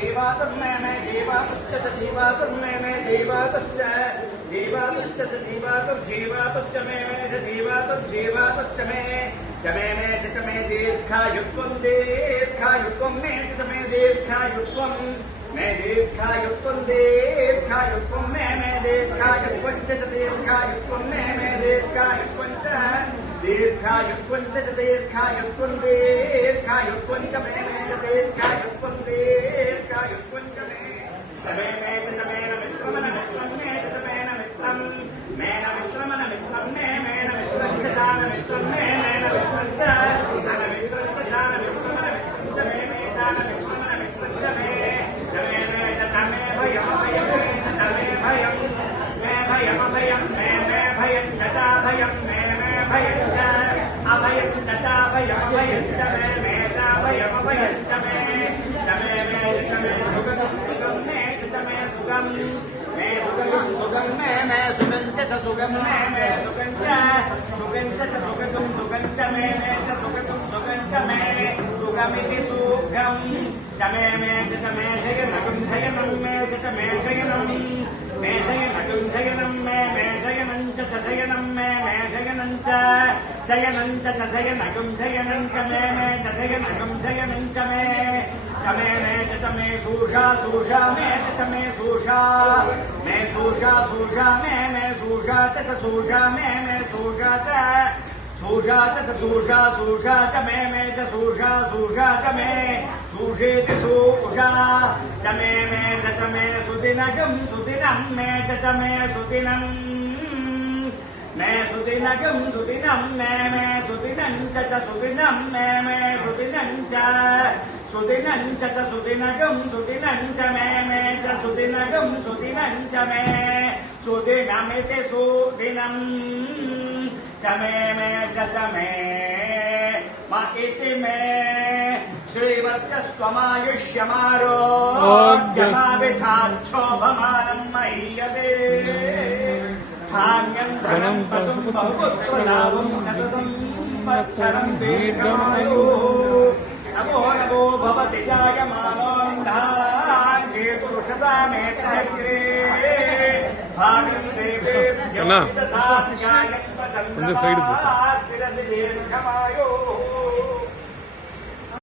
जीवातुर्मे जीवातुश्च जीवातुर्मे जीवातुश्च जीवातुश्च जीवातुर्जीवातुश्च मे जीवातुर्जीवातुश्च मे च मे दीर्घायुत्वं दीर्घायुत्वं मे च मे दीर्घायुत्वं मे दीर्घायुत्वं दीर्घायुत्वं मे दीर्घायुत्वं च दीर्घायुत्वं मे दीर्घायुत्वं च दीर्घायुत्वं च दीर्घायुत्वं दीर्घायुत्वं च मे दीर्घायुत्वं दीर्घायुत्वं च मे श्रीवर्चस्वमायुष्यमारोग्यमाविधाच्छोभमानं महीयते धान्यं धनं पशुं बहुपुत्रलाभं शतसंवत्सरं दीर्घमायुः नमो नमो भवति जायमानोन्धान्ये पुरुषसामेतग्रे भागं देवेभ्यो दीर्घमायुः